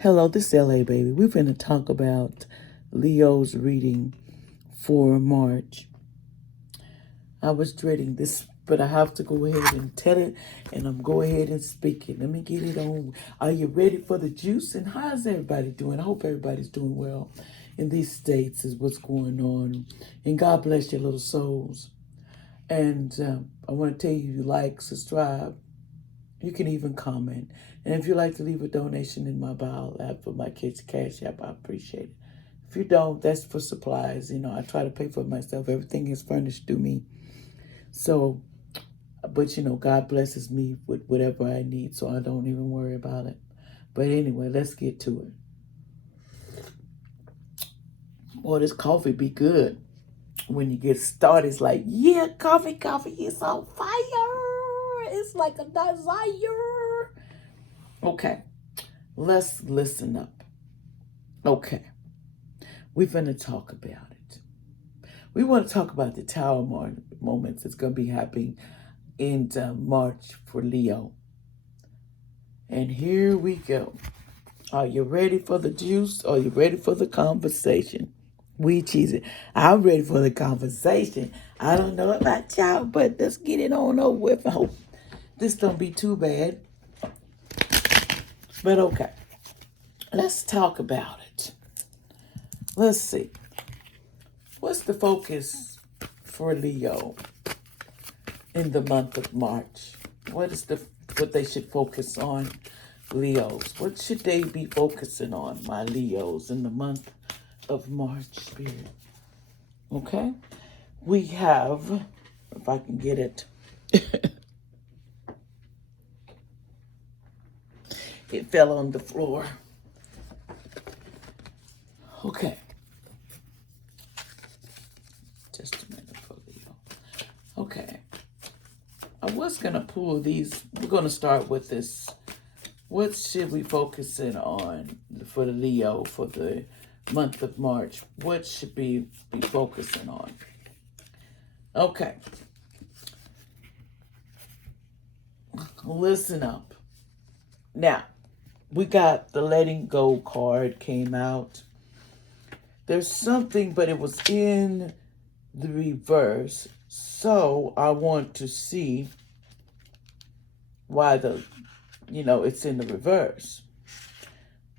Hello, this is LA, baby. We're going to talk about Leo's reading for March. I was dreading this, but I have to go ahead and tell it, and I'm going ahead and speak it. Let me get it on. Are you ready for the juice? And how's everybody doing? I hope everybody's doing well in these states is what's going on. And God bless your little souls. And I want to tell you, like, subscribe. You can even comment. And if you'd like to leave a donation in my bio app for my kids' cash app, I appreciate it. If you don't, that's for supplies. You know, I try to pay for it myself. Everything is furnished through me. So, but you know, God blesses me with whatever I need, so I don't even worry about it. But anyway, let's get to it. Boy, this coffee be good. When you get started, it's like, yeah, coffee is on fire. It's like a desire. Okay, let's listen up. Okay, we're going to talk about it. We want to talk about the tower moments that's going to be happening in March for Leo. And here we go. Are you ready for the juice? Are you ready for the conversation? We cheesy. I'm ready for the conversation. I don't know about y'all, but let's get it on over with. I hope this don't be too bad. But okay, let's talk about it. Let's see. What's the focus for Leo in the month of March? What they should focus on, Leos? What should they be focusing on, my Leos, in the month of March, Spirit? Okay, we have, if I can get it. It fell on the floor. Okay. Just a minute for Leo. Okay. I was going to pull these. We're going to start with this. What should we focus in on for the Leo for the month of March? What should we be focusing on? Okay. Listen up. Now, we got the letting go card came out. There's something, but it was in the reverse. So I want to see why it's in the reverse.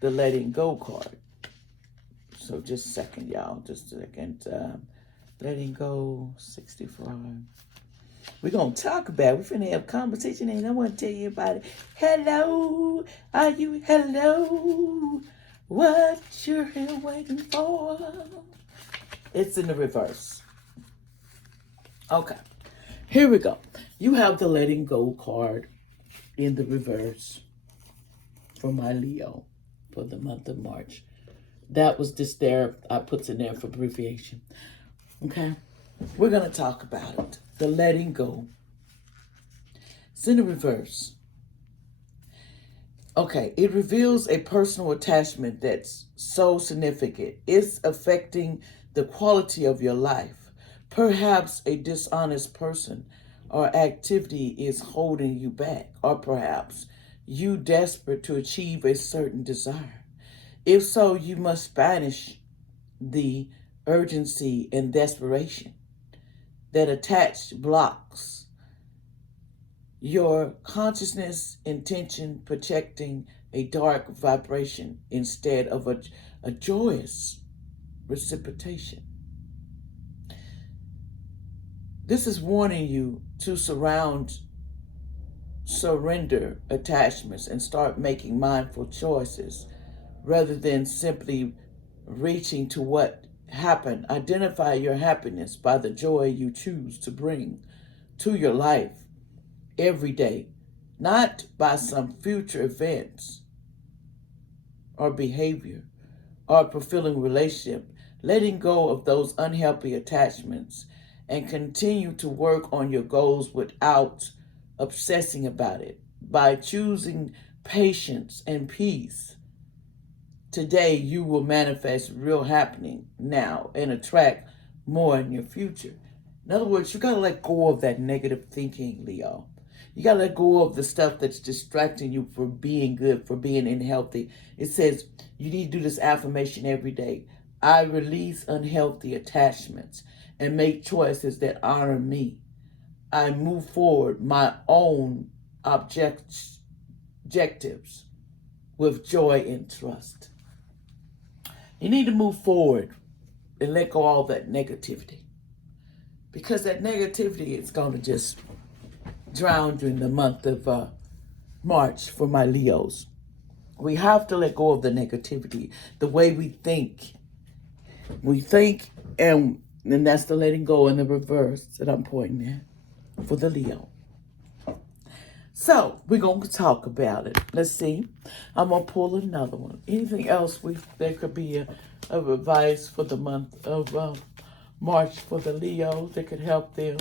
The letting go card. So just a second, y'all. Just a second. Letting go, 65. We're going to talk about it. We're finna have a conversation, and I want to tell you about it. Hello. Are you hello? What you're here waiting for? It's in the reverse. Okay. Here we go. You have the letting go card in the reverse for my Leo for the month of March. That was just there. I put it in there for abbreviation. Okay. We're going to talk about it. The letting go. It's in the reverse. Okay, it reveals a personal attachment that's so significant. It's affecting the quality of your life. Perhaps a dishonest person or activity is holding you back, or perhaps you desperate to achieve a certain desire. If so, you must banish the urgency and desperation that attached blocks your consciousness intention, projecting a dark vibration instead of a joyous reciprocation. This is warning you to surrender attachments and start making mindful choices rather than simply reaching to what happened. Identify your happiness by the joy you choose to bring to your life every day, not by some future events or behavior or fulfilling relationship. Letting go of those unhealthy attachments and continue to work on your goals without obsessing about it by choosing patience and peace. Today, you will manifest real happening now and attract more in your future. In other words, you got to let go of that negative thinking, Leo. You got to let go of the stuff that's distracting you from being good, for being unhealthy. It says you need to do this affirmation every day. I release unhealthy attachments and make choices that honor me. I move forward my own objectives with joy and trust. You need to move forward and let go of all that negativity, because that negativity is going to just drown you in the month of March for my Leos. We have to let go of the negativity, the way we think. We think, and that's the letting go in the reverse that I'm pointing at for the Leo. So we're going to talk about it. Let's see. I'm going to pull another one. Anything else there could be a advice for the month of March for the Leos that could help them?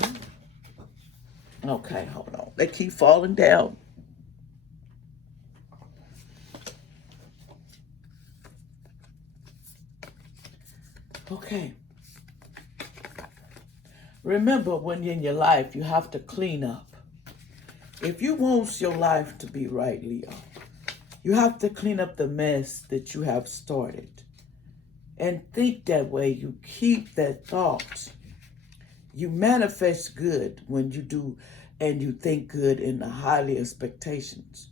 Okay, hold on. They keep falling down. Okay. Remember, when you're in your life, you have to clean up. If you want your life to be right, Leo, you have to clean up the mess that you have started. And think that way. You keep that thought. You manifest good when you do, and you think good in the highly expectations,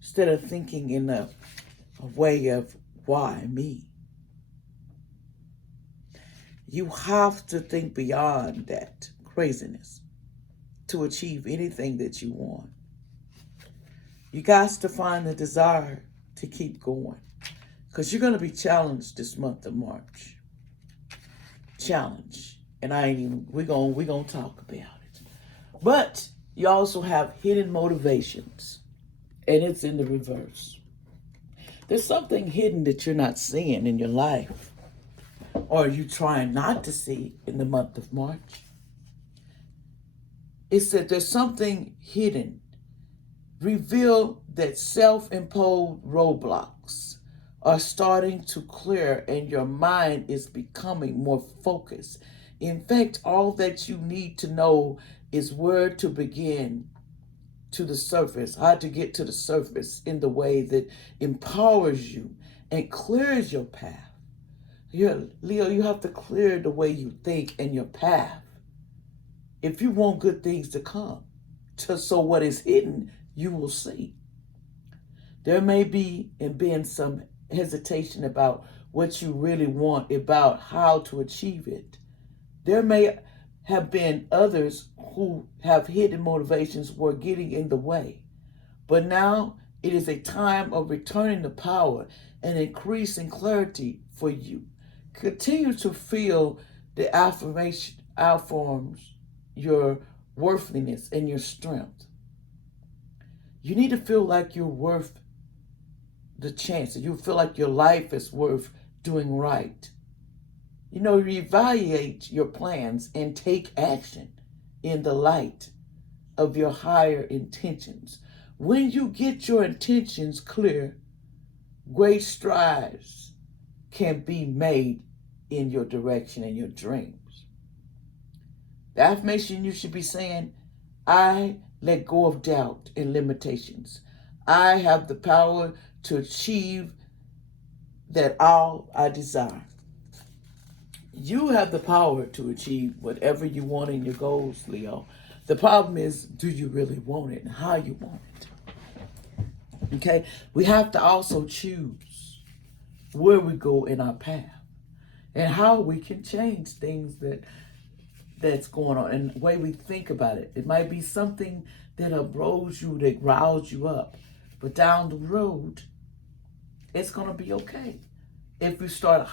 instead of thinking in a way of why me. You have to think beyond that craziness to achieve anything that you want. You got to find the desire to keep going, because you're going to be challenged this month of March. Challenge. And we're going to talk about it. But you also have hidden motivations, and it's in the reverse. There's something hidden that you're not seeing in your life, or you trying not to see in the month of March. It said there's something hidden. Reveal that self-imposed roadblocks are starting to clear, and your mind is becoming more focused. In fact, all that you need to know is where to begin to the surface, how to get to the surface in the way that empowers you and clears your path. Leo, you have to clear the way you think and your path if you want good things to come. So what is hidden, you will see. There may be some hesitation about what you really want, about how to achieve it. There may have been others who have hidden motivations were getting in the way. But now it is a time of returning the power and increasing clarity for you. Continue to feel the affirmation affirms your worthiness and your strength. You need to feel like you're worth the chance. You feel like your life is worth doing right. Reevaluate your plans and take action in the light of your higher intentions. When you get your intentions clear, great strides can be made in your direction and your dreams. The affirmation you should be saying, I let go of doubt and limitations. I have the power to achieve that all I desire. You have the power to achieve whatever you want in your goals, Leo. The problem is, do you really want it and how you want it? Okay? We have to also choose where we go in our path and how we can change things that's going on and the way we think about it. It might be something that upbrows you, that riles you up. But down the road, it's going to be okay. If you start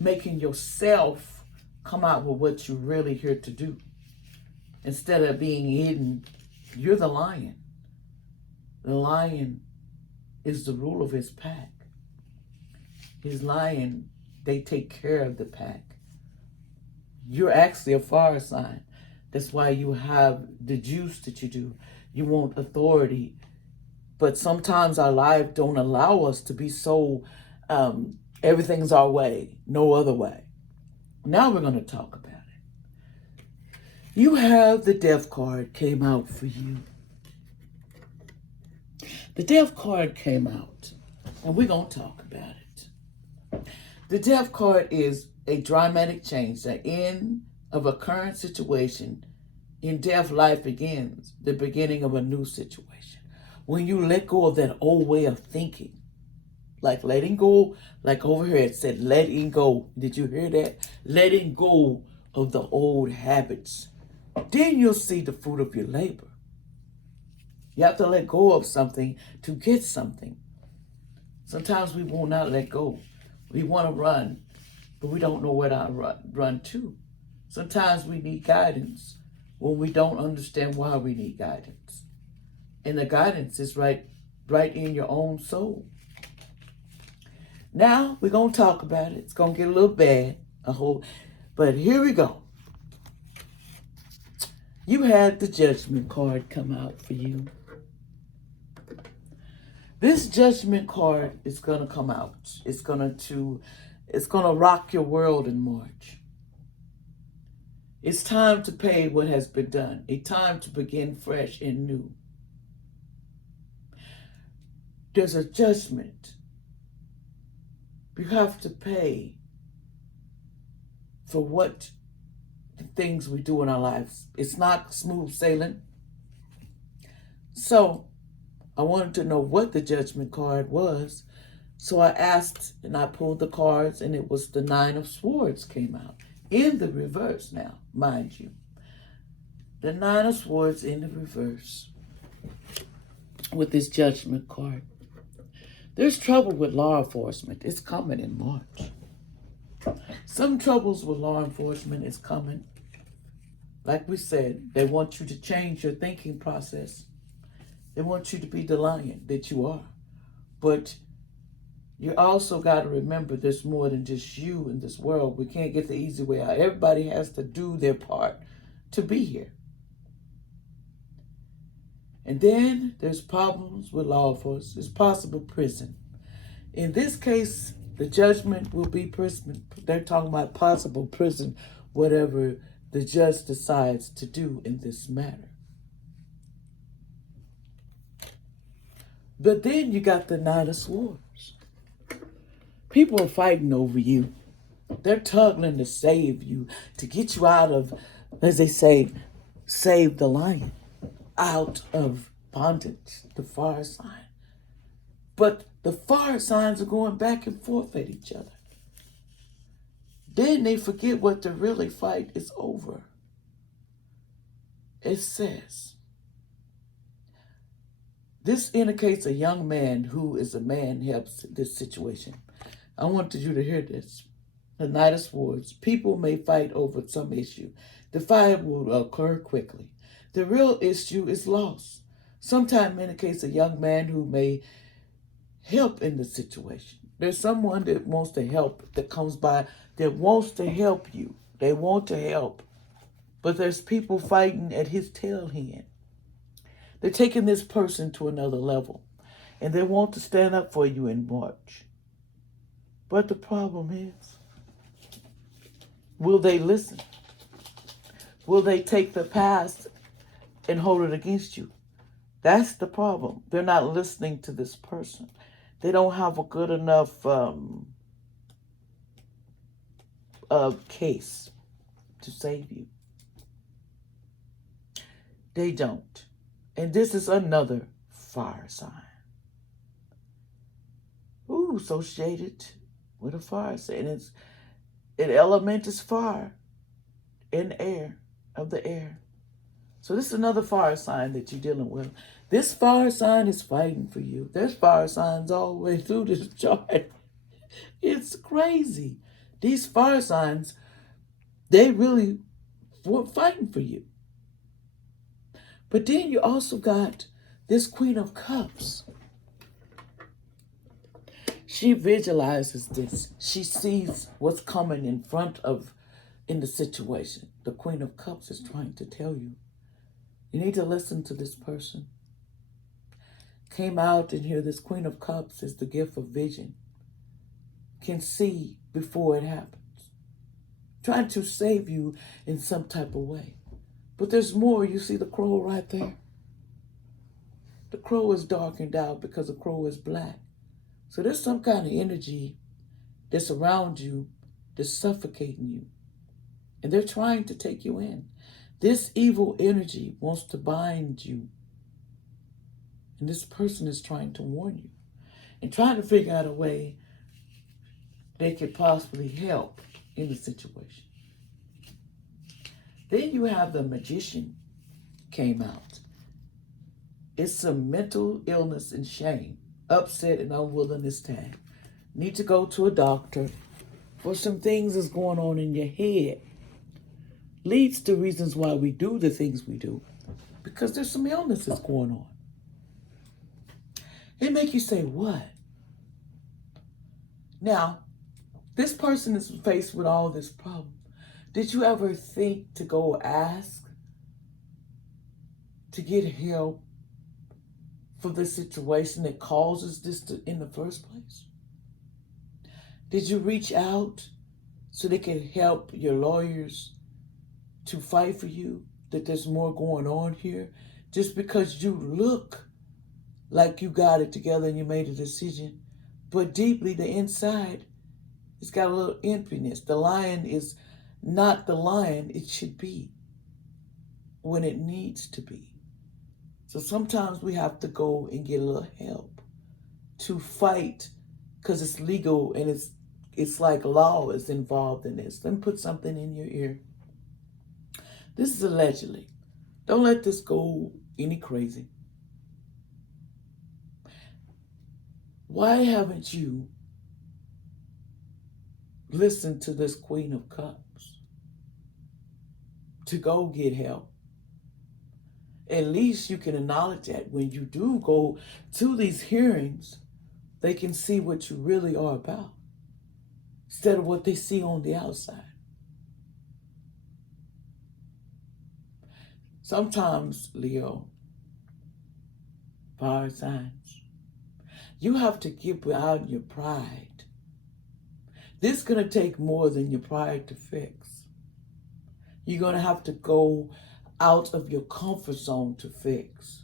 making yourself come out with what you're really here to do. Instead of being hidden, you're the lion. The lion is the ruler of his pack. His lion, they take care of the pack. You're actually a fire sign. That's why you have the juice that you do. You want authority. But sometimes our life don't allow us to be so, everything's our way, no other way. Now we're going to talk about it. You have the death card came out for you. The Death card came out, and we're going to talk about it. The Death card is a dramatic change, the end of a current situation. In death, life begins, the beginning of a new situation. When you let go of that old way of thinking, like letting go, like over here it said, letting go. Did you hear that? Letting go of the old habits. Then you'll see the fruit of your labor. You have to let go of something to get something. Sometimes we will not let go. We want to run, but we don't know where to run to. Sometimes we need guidance when we don't understand why we need guidance. And the guidance is right in your own soul. Now we're going to talk about it. It's going to get a little bad, but here we go. You had the Judgment card come out for you. This Judgment card is going to come out. It's going to rock your world in March. It's time to pay what has been done. A time to begin fresh and new. There's a judgment. You have to pay for what the things we do in our lives. It's not smooth sailing. So I wanted to know what the Judgment card was. So I asked and I pulled the cards, and it was the Nine of Swords came out. In the reverse now, mind you. The Nine of Swords in the reverse with this Judgment card. There's trouble with law enforcement. It's coming in March. Some troubles with law enforcement is coming. Like we said, they want you to change your thinking process. They want you to be the lion that you are. But you also got to remember there's more than just you in this world. We can't get the easy way out. Everybody has to do their part to be here. And then there's problems with law enforcement. There's possible prison. In this case, the judgment will be prison. They're talking about possible prison, whatever the judge decides to do in this matter. But then you got the Nine of Swords. People are fighting over you. They're tugging to save you, to get you out of, as they say, save the lion, out of bondage, the fire sign. But the fire signs are going back and forth at each other. Then they forget what the really fight is over. It says, this indicates a young man who is a man helps this situation. I want you to hear this. The Knight of Swords. People may fight over some issue. The fight will occur quickly. The real issue is lost. Sometimes indicates a young man who may help in the situation. There's someone that wants to help, that comes by, that wants to help you. They want to help. But there's people fighting at his tail end. They're taking this person to another level. And they want to stand up for you in March. But the problem is, will they listen? Will they take the past and hold it against you? That's the problem. They're not listening to this person. They don't have a good enough case to save you. They don't. And this is another fire sign. Ooh, associated with a fire sign. An element is fire in air, of the air. So this is another fire sign that you're dealing with. This fire sign is fighting for you. There's fire signs all the way through this chart. It's crazy. These fire signs, they really were fighting for you. But then you also got this Queen of Cups. She visualizes this. She sees what's coming in the situation. The Queen of Cups is trying to tell you. You need to listen to this person. Came out and here, this Queen of Cups is the gift of vision. Can see before it happens. Trying to save you in some type of way. But there's more. You see the crow right there? The crow is darkened out because the crow is black. So there's some kind of energy that's around you that's suffocating you. And they're trying to take you in. This evil energy wants to bind you. And this person is trying to warn you and trying to figure out a way they could possibly help in the situation. Then you have the magician came out. It's some mental illness and shame, upset and unwillingness time. Need to go to a doctor for some things that's going on in your head. Leads to reasons why we do the things we do. Because there's some illnesses going on. It make you say, what? Now, this person is faced with all this problem. Did you ever think to go ask to get help for the situation that causes this in the first place? Did you reach out so they could help your lawyers to fight for you, that there's more going on here? Just because you look like you got it together and you made a decision, but deeply the inside, it's got a little emptiness. The lion is not the lion it should be when it needs to be. So sometimes we have to go and get a little help to fight, because it's legal and it's like law is involved in this. Let me put something in your ear. This is allegedly. Don't let this go any crazy. Why haven't you listened to this Queen of Cups to go get help? At least you can acknowledge that when you do go to these hearings, they can see what you really are about instead of what they see on the outside. Sometimes, Leo, fire signs, you have to get out your pride. This is going to take more than your pride to fix. You're going to have to go out of your comfort zone to fix.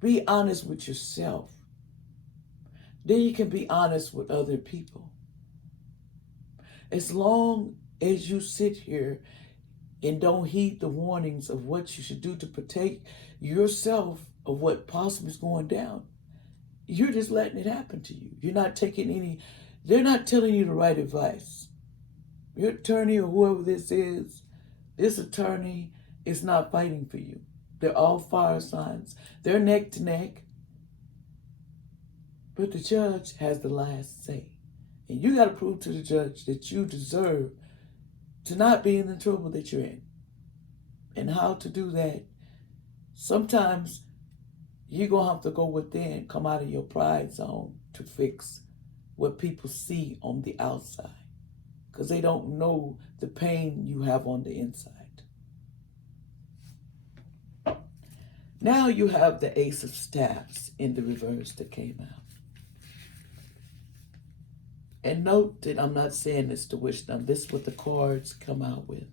Be honest with yourself. Then you can be honest with other people. As long as you sit here and don't heed the warnings of what you should do to protect yourself of what possibly is going down, you're just letting it happen to you. You're not taking they're not telling you the right advice. Your attorney or whoever this attorney is not fighting for you. They're all fire signs. They're neck to neck. But the judge has the last say. And you got to prove to the judge that you deserve to not be in the trouble that you're in. And how to do that, sometimes you're going to have to go within, come out of your pride zone to fix what people see on the outside. Because they don't know the pain you have on the inside. Now you have the Ace of Staffs in the reverse that came out. And note that I'm not saying this to wish them. This is what the cards come out with.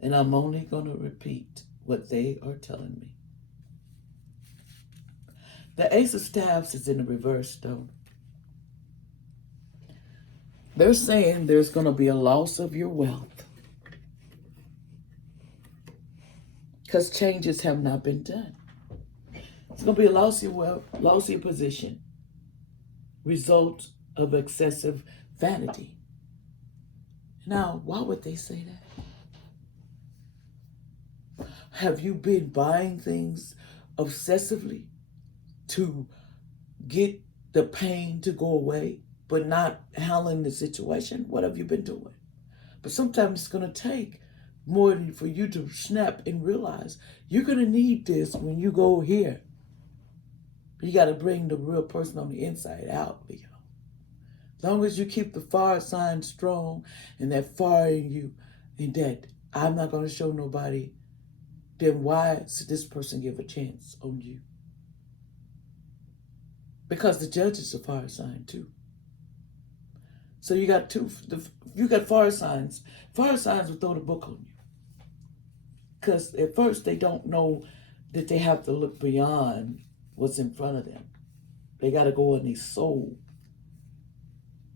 And I'm only going to repeat what they are telling me. The Ace of Staffs is in the reverse, though. They're saying there's going to be a loss of your wealth because changes have not been done. It's going to be a loss of your wealth, loss of your position, result of excessive vanity. Now, why would they say that? Have you been buying things obsessively to get the pain to go away, but not handling the situation? What have you been doing? But sometimes it's going to take more for you to snap and realize you're going to need this when you go here. You got to bring the real person on the inside out, Leo. As long as you keep the fire sign strong and that fire in you, and that I'm not going to show nobody, then why should this person give a chance on you? Because the judge is a fire sign too. So you got you got fire signs. Fire signs will throw the book on you. Because at first they don't know that they have to look beyond what's in front of them. They got to go in their soul.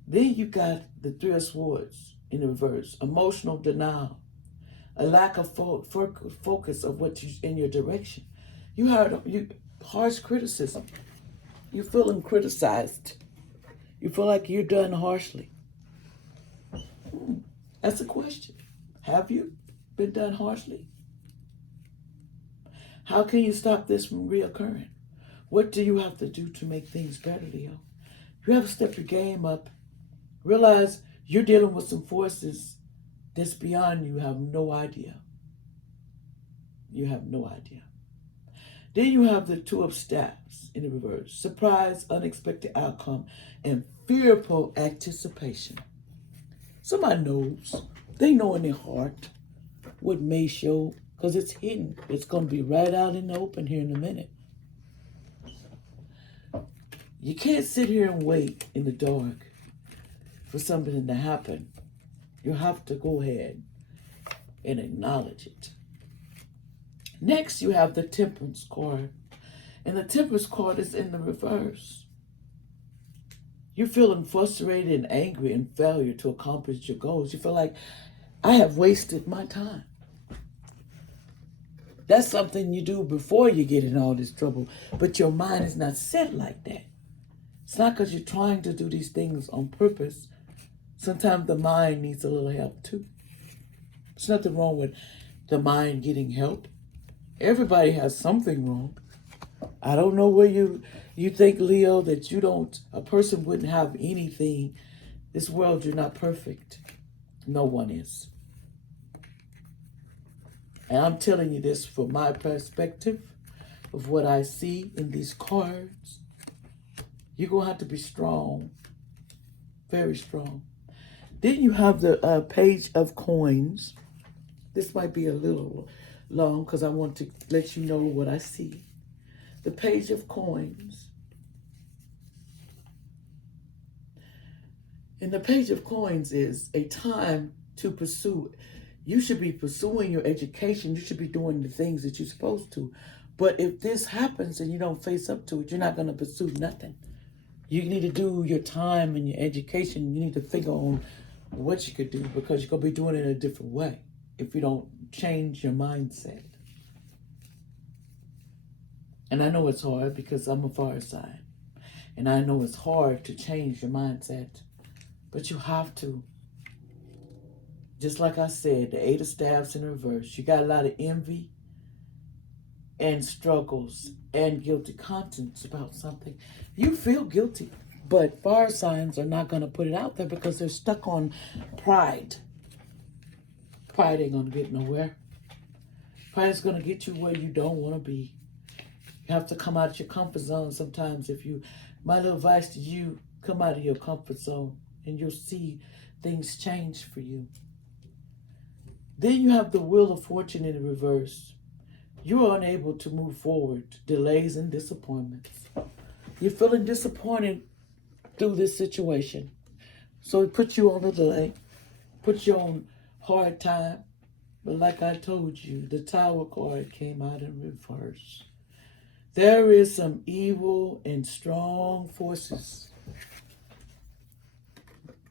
Then you got the Three of Swords in the reverse. Emotional denial. A lack of focus of what you in your direction. You heard harsh criticism. You're feeling criticized. You feel like you're done harshly. That's a question. Have you been done harshly? How can you stop this from reoccurring? What do you have to do to make things better, Leo? You have to step your game up. Realize you're dealing with some forces that's beyond you. You have no idea. You have no idea. Then you have the Two of Staffs in the reverse. Surprise, unexpected outcome, and fearful anticipation. Somebody knows. They know in their heart what may show, because it's hidden. It's going to be right out in the open here in a minute. You can't sit here and wait in the dark for something to happen. You have to go ahead and acknowledge it. Next, you have the Temperance card. And the Temperance card is in the reverse. You're feeling frustrated and angry and failure to accomplish your goals. You feel like, I have wasted my time. That's something you do before you get in all this trouble. But your mind is not set like that. It's not because you're trying to do these things on purpose. Sometimes the mind needs a little help too. There's nothing wrong with the mind getting help. Everybody has something wrong. I don't know where you think, Leo, that a person wouldn't have anything. This world, you're not perfect. No one is. And I'm telling you this from my perspective of what I see in these cards. You're going to have to be strong. Very strong. Then you have the Page of Coins. This might be a little long because I want to let you know what I see. The Page of Coins. And the Page of Coins is a time to pursue. You should be pursuing your education. You should be doing the things that you're supposed to. But if this happens and you don't face up to it, you're not going to pursue nothing. You need to do your time and your education. You need to figure on what you could do because you're going to be doing it in a different way if you don't change your mindset. And I know it's hard because I'm a fire sign. And I know it's hard to change your mindset. But you have to. Just like I said, the Eight of Staffs in reverse. You got a lot of envy and struggles and guilty conscience about something. You feel guilty, but fire signs are not going to put it out there because they're stuck on pride. Pride ain't going to get nowhere. Pride is going to get you where you don't want to be. You have to come out of your comfort zone sometimes. My little advice to you, come out of your comfort zone and you'll see things change for you. Then you have the Wheel of Fortune in the reverse. You are unable to move forward. Delays and disappointments. You're feeling disappointed through this situation. So it puts you on a delay. Puts you on hard time. But like I told you, the Tower card came out in reverse. There is some evil and strong forces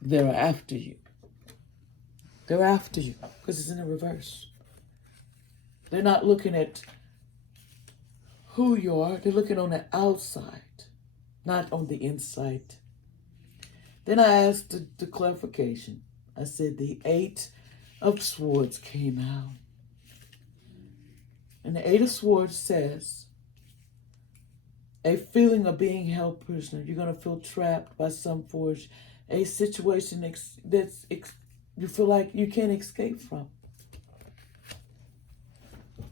that are after you. They're after you because it's in the reverse. They're not looking at who you are. They're looking on the outside, not on the inside. Then I asked the clarification. I said the Eight of Swords came out. And the Eight of Swords says, a feeling of being held prisoner. You're going to feel trapped by some force. A situation you feel like you can't escape from.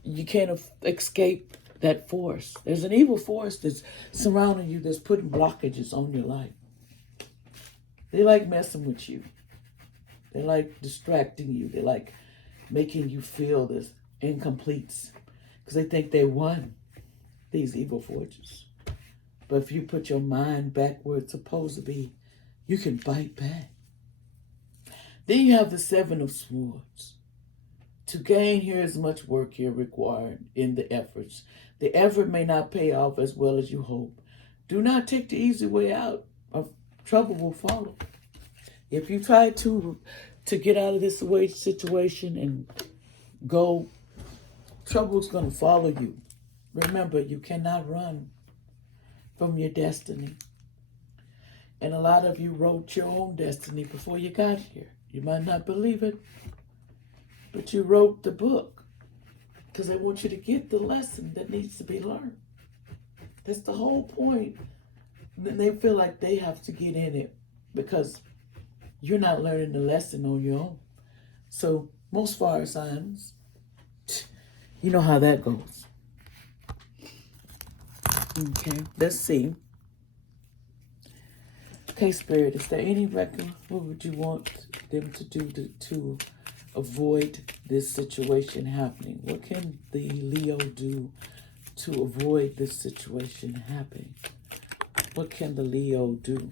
You can't escape that force. There's an evil force that's surrounding you that's putting blockages on your life. They like messing with you. They like distracting you. They like making you feel this incompletes because they think they won these evil forces. But if you put your mind back where it's supposed to be, you can fight back. Then you have the Seven of Swords. To gain here is much work here required in the efforts. The effort may not pay off as well as you hope. Do not take the easy way out, or trouble will follow. If you try to get out of this situation and go, trouble's going to follow you. Remember, you cannot run from your destiny. And a lot of you wrote your own destiny before you got here. You might not believe it, but you wrote the book because they want you to get the lesson that needs to be learned. That's the whole point. Then they feel like they have to get in it because you're not learning the lesson on your own. So most fire signs, you know how that goes. Okay, let's see. Okay, Spirit, is there any record? What would you want them to do to avoid this situation happening? What can the Leo do to avoid this situation happening? What can the Leo do?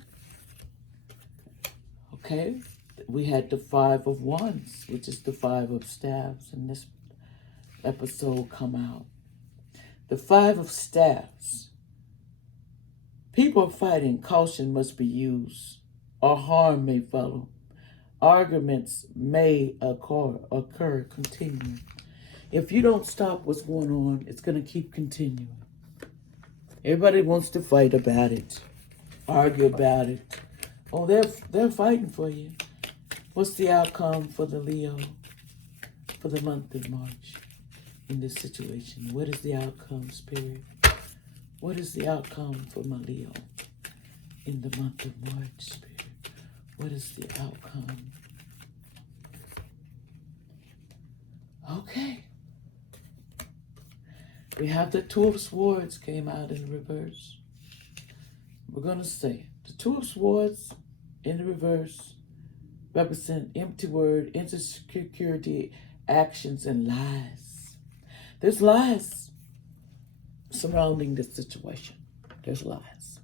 Okay, we had the 5 of Wands, which is the 5 of Staves in this episode come out. The 5 of Staves. People are fighting. Caution must be used, or harm may follow. Arguments may occur continuing. If you don't stop what's going on, it's going to keep continuing. Everybody wants to fight about it, argue about it. Oh, they're fighting for you. What's the outcome for the Leo for the month of March in this situation? What is the outcome, Spirit? What is the outcome for my Leo in the month of March, Spirit? What is the outcome? Okay. We have the 2 of Swords came out in reverse. We're going to say the 2 of Swords in the reverse represent empty word, insecurity, actions, and lies. There's lies surrounding this situation. There's lies.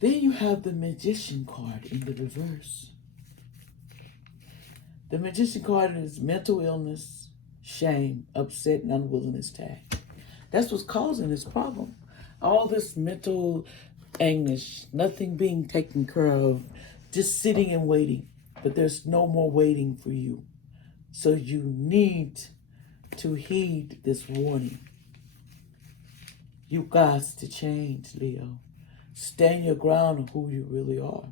Then you have the Magician card in the reverse. The Magician card is mental illness, shame, upset, and unwillingness to act. That's what's causing this problem. All this mental anguish, nothing being taken care of, just sitting and waiting. But there's no more waiting for you. So you need to heed this warning. You got to change, Leo. Stand your ground on who you really are.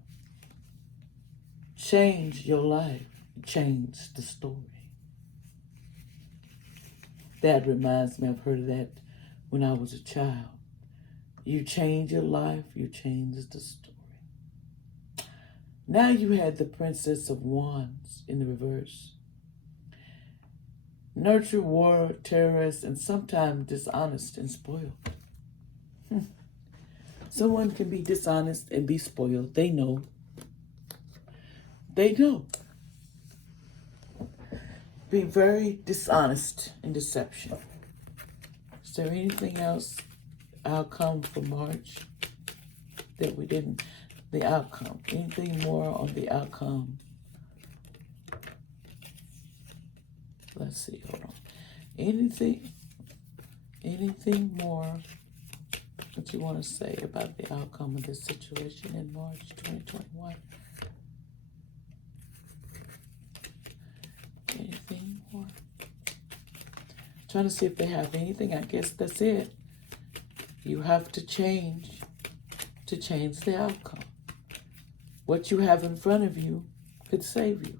Change your life. Change the story. That reminds me, I've heard of that when I was a child. You change your life, you change the story. Now you had the Princess of Wands in the reverse. Nurture, war, terrorist, and sometimes dishonest and spoiled. Someone can be dishonest and be spoiled. They know. They know. Be very dishonest in deception. Is there anything else outcome for March that we didn't? The outcome. Anything more on the outcome? Let's see. Hold on. Anything more that you want to say about the outcome of this situation in March 2021? Anything more? Trying to see if they have anything. I guess that's it. You have to change the outcome. What you have in front of you could save you.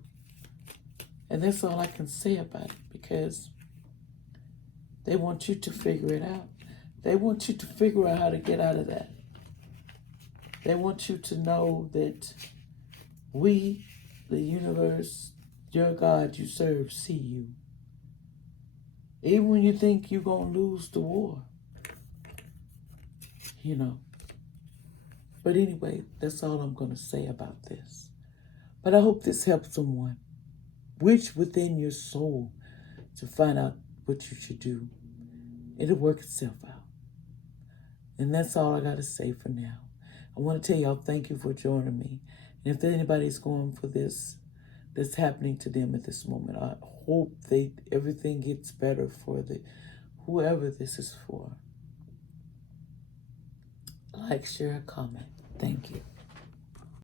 And that's all I can say about it, because they want you to figure it out. They want you to figure out how to get out of that. They want you to know that we, the universe, your God you serve, see you. Even when you think you're going to lose the war. You know. But anyway, that's all I'm going to say about this. But I hope this helps someone. Reach within your soul to find out what you should do. It'll work itself out. And that's all I got to say for now. I want to tell y'all thank you for joining me. And if anybody's going for this that's happening to them at this moment. I hope everything gets better for whoever this is for. Like, share, comment. Thank you.